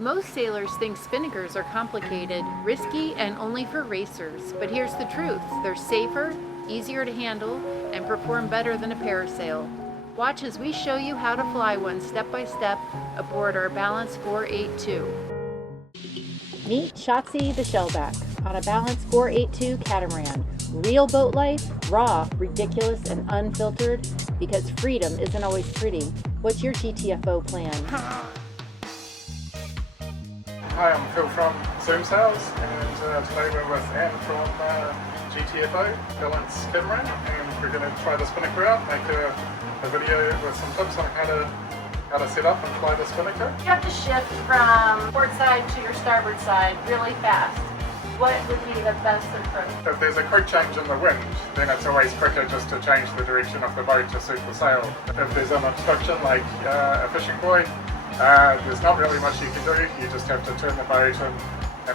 Most sailors think spinnakers are complicated, risky, and only for racers. But here's the truth. They're safer, easier to handle, and perform better than a parasail. Watch as we show you how to fly one step by step aboard our Balance 482. Meet Shotzi the Shellback on a Balance 482 Catamaran. Real boat life, raw, ridiculous, and unfiltered, because freedom isn't always pretty. What's your GTFO plan? Hi, I'm Phil from Zoom Sales, and today we're with Anne from GTFO, Balance Catamaran, and we're going to try the Spinnaker out, make a video with some tips on how to set up and fly the Spinnaker. You have to shift from port side to your starboard side really fast. What would be the best approach? If there's a quick change in the wind, then it's always quicker just to change the direction of the boat to suit the sail. If there's an obstruction like a fishing buoy, there's not really much you can do. You just have to turn the boat and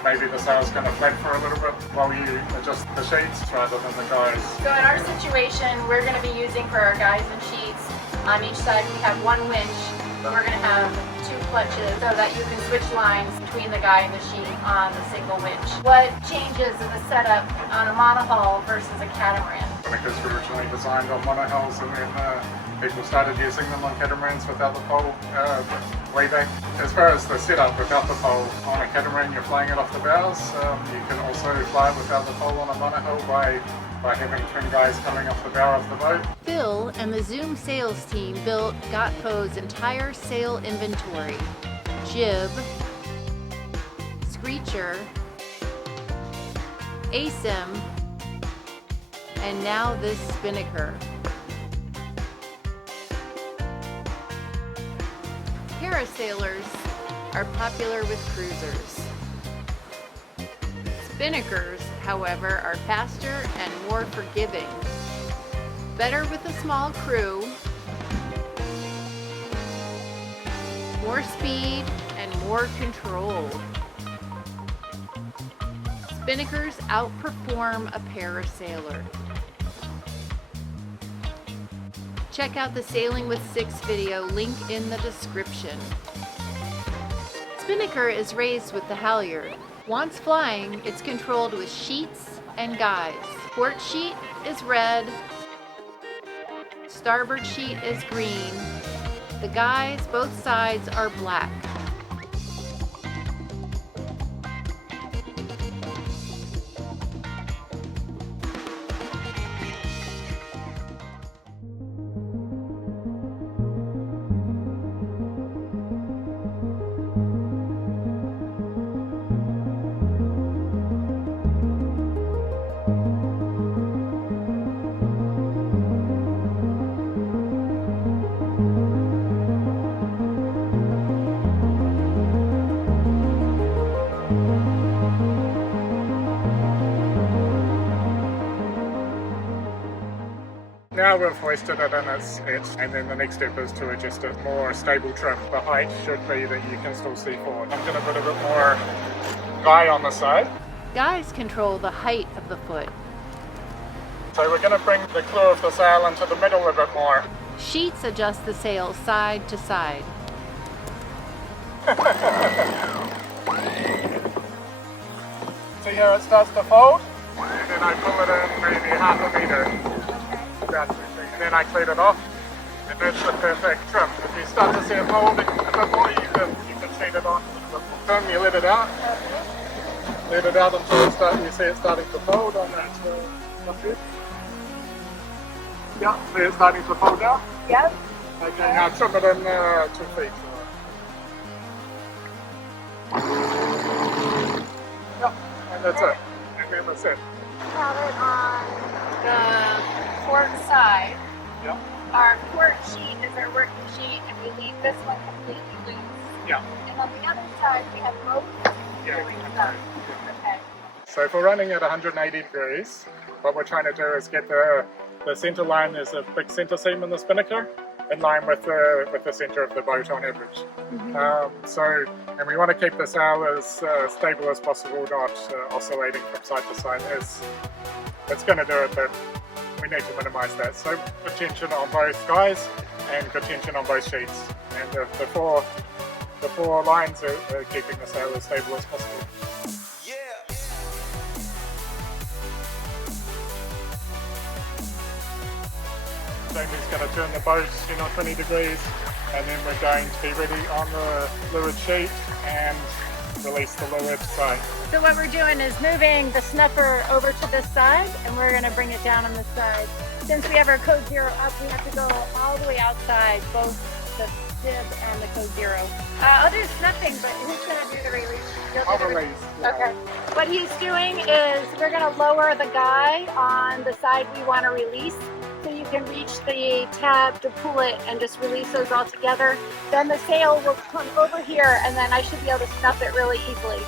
maybe the sail's going to flap for a little bit while you adjust the sheets rather than the guys. So in our situation, we're going to be using for our guys and sheets, on each side we have one winch, but we're going to have two clutches so that you can switch lines between the guy and the sheet on the single winch. What changes in the setup on a monohull versus a catamaran? Spinnakers were originally designed on monohulls, and then people started using them on catamarans without the pole way back. As far as the setup without the pole, on a catamaran you're flying it off the bows. You can also fly it without the pole on a monohull by having twin guys coming off the bow of the boat. Phil and the Zoom sales team built GoTFO's entire sail inventory. Jib, screecher, ASIM, and now this Spinnaker. Parasailers are popular with cruisers. Spinnakers, however, are faster and more forgiving. Better with a small crew, more speed, and more control. Spinnakers outperform a parasailer. Check out the Sailing with Six video, link in the description. Spinnaker is raised with the halyard. Once flying, it's controlled with sheets and guys. Port sheet is red, starboard sheet is green. The guys, both sides, are black. Now we've hoisted it in its edge, and then the next step is to adjust it more stable trim. The height should be that you can still see forward. I'm going to put a bit more guy on the side. Guys control the height of the foot. So we're going to bring the claw of the sail into the middle a bit more. Sheets adjust the sail side to side. See how it starts to fold? And then I pull it in maybe half a metre. And then I clean it off, and that's the perfect trim. If you start to see it folding a bit more, you can feed it on. Then you let it out. Let it out until you see it starting to fold on that. That's good. Yeah, see it starting to fold now? Yep. Okay, now trim it in 2 feet. Yeah, and that's it. And then that's it. Have it on the port side. Yeah. Our port sheet is our working sheet, and we leave this one completely loose. Yeah. And on the other side, we have both doing stuff. Okay. So if we're running at 180 degrees, what we're trying to do is get the center line. There's a big center seam in the Spinnaker, in line with the center of the boat on average. Mm-hmm. And we want to keep the sail as stable as possible, not oscillating from side to side. It's going to do it, but we need to minimize that. So good tension on both guys and good tension on both sheets. And the the 4 lines are keeping the sail as stable as possible. Jamie's going to turn the boat 10 or 20 degrees, and then we're going to be ready on the leeward sheet and release the leeward side. So what we're doing is moving the snuffer over to this side, and we're going to bring it down on this side. Since we have our code 0 up, we have to go all the way outside, both the jib and the code 0. I'll do snuffing, but who's going to do the release? I'll release. Yeah. Okay. What he's doing is we're going to lower the guy on the side we want to release, so you can reach the tab to pull it and just release those all together. Then the sail will come over here, and then I should be able to snuff it really easily.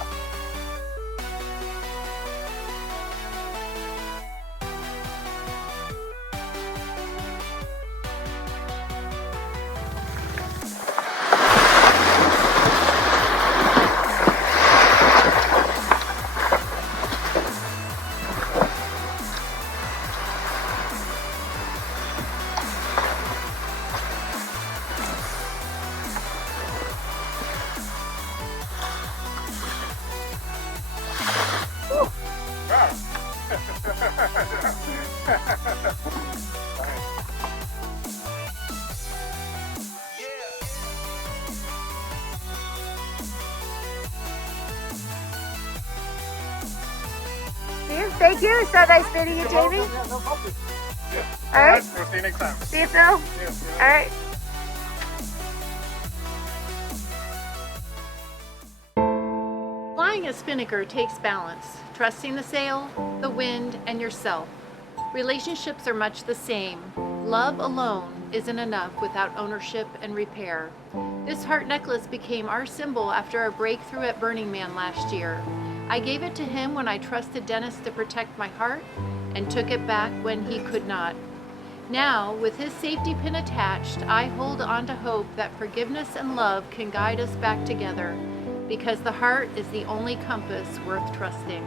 Thank you. So nice meeting you, Jamie. No problem. Yeah. All right. We'll see you next time. See you, Phil. Yes, All right. Flying a spinnaker takes balance, trusting the sail, the wind, and yourself. Relationships are much the same. Love alone isn't enough without ownership and repair. This heart necklace became our symbol after our breakthrough at Burning Man last year. I gave it to him when I trusted Dennis to protect my heart, and took it back when he could not. Now, with his safety pin attached, I hold on to hope that forgiveness and love can guide us back together, because the heart is the only compass worth trusting.